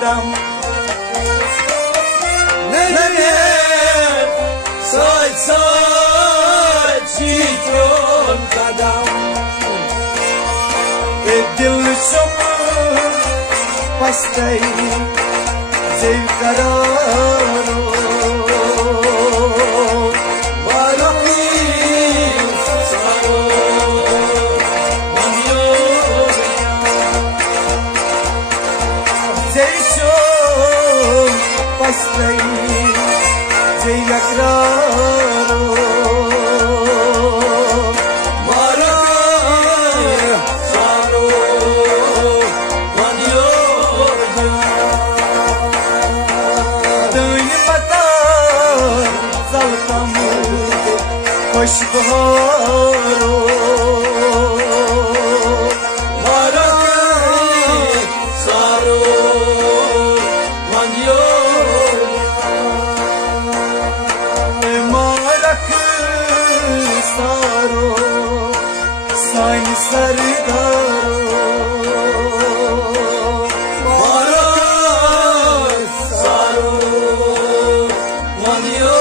قدم ننه ساج ساج چون قدم دل شما پستی زیر قرارو خوش بهارو مارک سارو ماندیو مارک سارو ساین سردارو مارک سارو ماندیو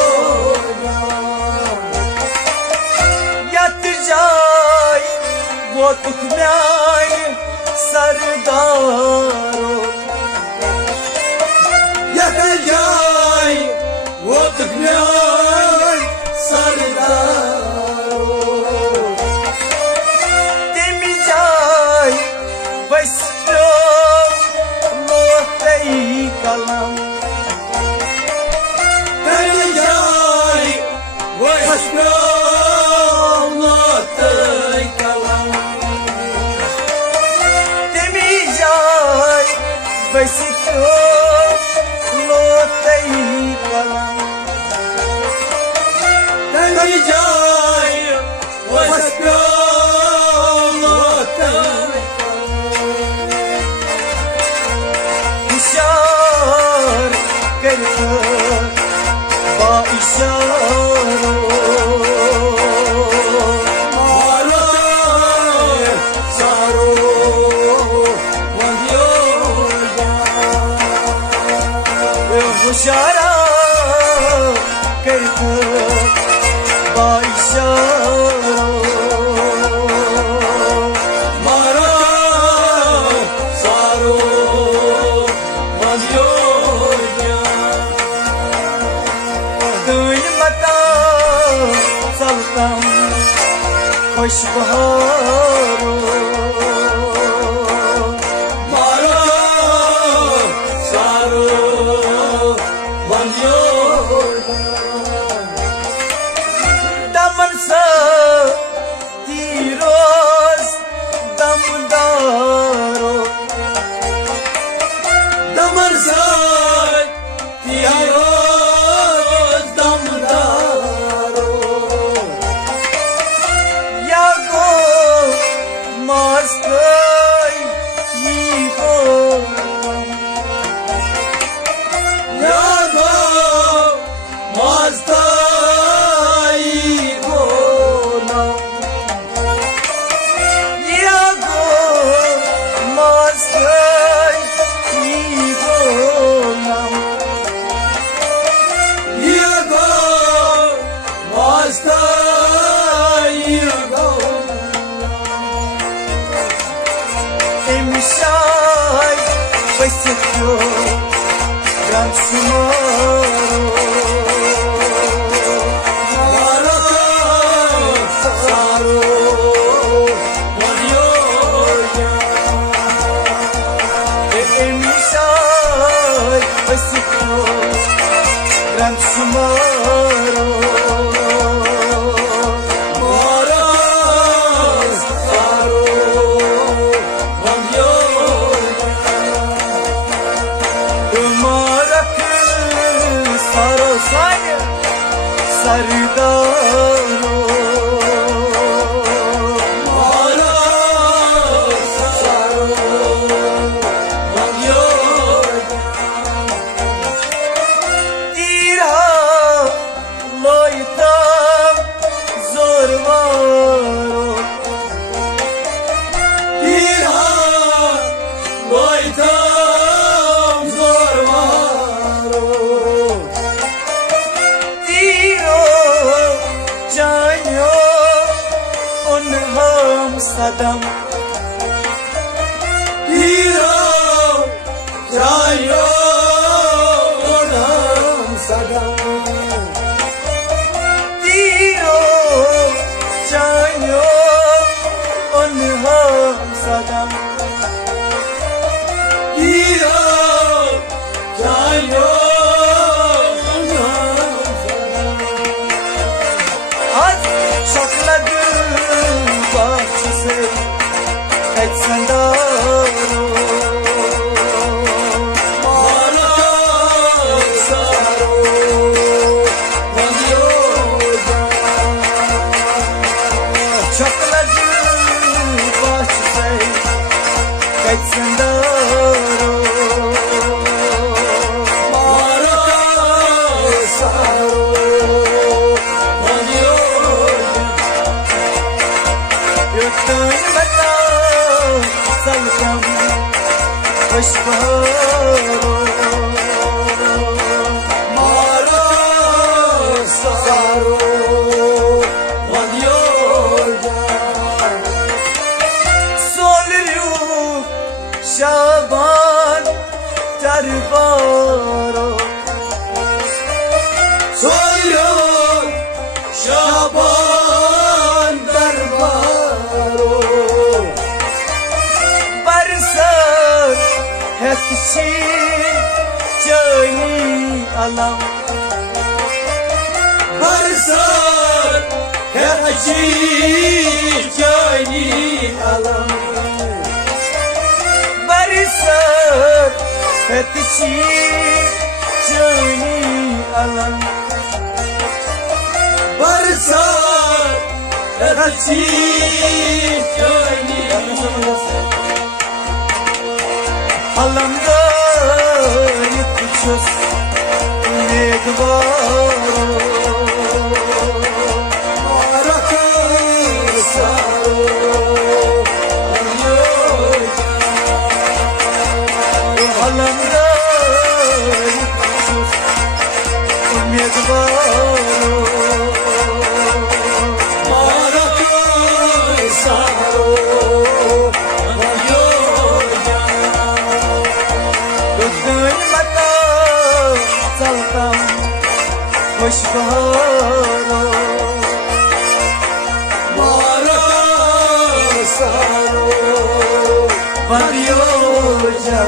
वो तुखम्याय सरदारो यत जाय वो तुखम्याय सरदारो तेमी जाय वस्प्रो मोतई कलम तेमी जाय वस्प्रो मोतई कलम Besito lotei kalam Tani jai waspo lotei İşar kerta ba işaro इशारा करता बाइशारो मारा सारो मदियो दुई मता सल्तम खुश बहारो Daman sa tiros damdaro Daman sa tiros damdaro Yago mastai yigo Yago mastai Besito gran sumaro Maraka saro Madioya Emisai besito gran sumaro Sardaro Mara Saro Magyo Tira Loitam Zorvaro Tira Loitam Zorvaro قدم دیرم جایانم صدم دیرم جایانم صدم دیرم جایانم صدم از şakladım bahçesi etsen daro mara saro vanyoda şakladım bahçesi etsen daro mara saro سلكم واشبهارو مارا سارو ونيودا سوليو شابان دربارو سوليو شابان دربارو hepsi cani alam barsar hepsi cani alam barsar hepsi cani alam barsar hepsi cani alamda yıkmışız ne duvar marakı sarı alamda yıkmışız ne duvar marakı sarı واشبهارو مارا سارو ونيودا